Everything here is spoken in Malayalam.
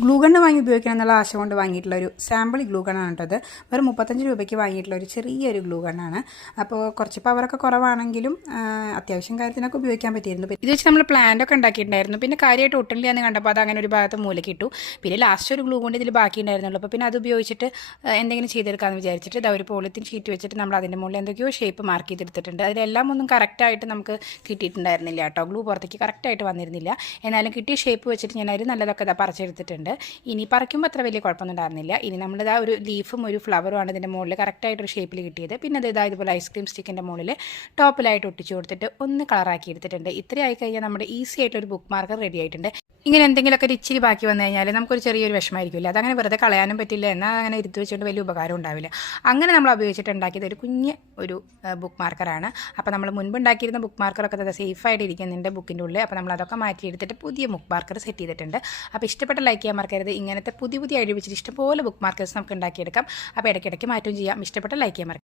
ഗ്ലൂ ഗണ്ണ് വാങ്ങി ഉപയോഗിക്കണം എന്നുള്ള ആശ കൊണ്ട് വാങ്ങിയിട്ടുള്ള ഒരു സാമ്പിൾ ഗ്ലൂ ഗണ്ണാണ് കേട്ടോ അത്. വെറും 35 രൂപയ്ക്ക് വാങ്ങിയിട്ടുള്ള ഒരു ചെറിയൊരു ഗ്ലൂ ഗണ്ണാണ്. അപ്പോൾ കുറച്ച് പവറൊക്കെ കുറവാണെങ്കിലും അത്യാവശ്യം കാര്യത്തിനൊക്കെ ഉപയോഗിക്കാൻ പറ്റിയിരുന്നു. ഇത് വെച്ച് നമ്മൾ പ്ലാന്റൊക്കെ ഉണ്ടാക്കിയിട്ടുണ്ടായിരുന്നു. പിന്നെ കാര്യമായിട്ട് ഒട്ടില്ല എന്ന് കണ്ടപ്പോൾ അത് അങ്ങനെ ഒരു ഭാഗത്ത് മൂലയ്ക്ക് ഇട്ടു. പിന്നെ ലാസ്റ്റ് ഒരു ഗ്ലൂ കൊണ്ട് ഇതിൽ ബാക്കി ഉണ്ടായിരുന്നുള്ളൂ. അപ്പോൾ പിന്നെ അത് ഉപയോഗിച്ചിട്ട് എന്തെങ്കിലും ചെയ്തെടുക്കാമെന്ന് വിചാരിച്ചിട്ട് ഇതാ ഒരു പോളിത്തീൻ ഷീറ്റ് വെച്ചിട്ട് നമ്മൾ അതിൻ്റെ മുകളിൽ എന്തൊക്കെയോ ഷേപ്പ് മാർക്ക് ചെയ്തെടുത്തിട്ടുണ്ട്. അതിലെല്ലാം ഒന്നും കറക്റ്റായിട്ട് നമുക്ക് കിട്ടിയിട്ടുണ്ടായിരുന്നില്ല കേട്ടോ. ഗ്ലൂ പുറത്തേക്ക് കറക്റ്റായിട്ട് വന്നിരുന്നില്ല. എന്നാലും കിട്ടിയ ഷേപ്പ് വെച്ചിട്ട് ഞാൻ അതിൽ നല്ലതൊക്കെ ഇതാ പറിച്ചെടുത്തിട്ടുണ്ട്. ഇനി പറിക്കുമ്പോൾ അത്ര വലിയ കുഴപ്പമൊന്നും ഉണ്ടായിരുന്നില്ല. ഇനി നമ്മളിതാ ഒരു ലീഫും ഒരു ഫ്ലവറുമാണ് ഇതിൻ്റെ മുകളിൽ കറക്റ്റായിട്ടൊരു ഷേപ്പിൽ കിട്ടിയത്. പിന്നെ അത് ഇതുപോലെ ഐസ്ക്രീം സ്റ്റിക്കിൻ്റെ മുകളിൽ ടോപ്പിലായിട്ട് ഒട്ടിച്ചു കൊടുത്തിട്ട് ഒന്ന് കളറാക്കി എടുത്തിട്ടുണ്ട്. ഇത്രയായി കഴിഞ്ഞാൽ നമ്മുടെ ഈസി ആയിട്ടൊരു ബുക്ക് മാർക്കർ റെഡി ആയിട്ടുണ്ട്. ഇങ്ങനെ എന്തെങ്കിലുമൊക്കെ ഒരു ഇച്ചിരി ബാക്കി വന്നു കഴിഞ്ഞാൽ നമുക്കൊരു ചെറിയൊരു വിഷമമായിരിക്കില്ല. അതങ്ങനെ വെറുതെ കളയാനും പറ്റില്ല, എന്നാൽ അങ്ങനെ ഇരുത്തി വെച്ചുകൊണ്ട് വലിയ ഉപകാരം ഉണ്ടാവില്ല. അങ്ങനെ നമ്മൾ ഉപയോഗിച്ചിട്ട് ഉണ്ടാക്കിയത് ഒരു കുഞ്ഞ് ഒരു ബുക്ക് മാർക്കറാണ്. അപ്പോൾ നമ്മൾ മുൻപ് ഉണ്ടാക്കിയിരുന്ന ബുക്ക് മാർക്കറൊക്കെ അത് സേഫായിട്ട് ഇരിക്കുന്നുണ്ട് ബുക്കിൻ്റെ ഉള്ളിൽ. അപ്പോൾ നമ്മൾ അതൊക്കെ മാറ്റിയെടുത്തിട്ട് പുതിയ ബുക്ക് മാർക്കർ സെറ്റ് ചെയ്തിട്ടുണ്ട്. അപ്പോൾ ഇഷ്ടപ്പെട്ട ലൈക്ക് ചെയ്യാൻ മറക്കരുത്. ഇങ്ങനത്തെ പുതിയ ഐഡിയ വെച്ചിട്ട് ഇഷ്ടംപോലെ ബുക്ക് മാർക്കേഴ്സ് നമുക്ക് ഉണ്ടാക്കിയെടുക്കാം. അപ്പോൾ ഇടയ്ക്കിടയ്ക്ക് മാറ്റം ചെയ്യാം. ഇഷ്ടപ്പെട്ട ലൈക്ക് ചെയ്യാൻ മറക്കരുത്.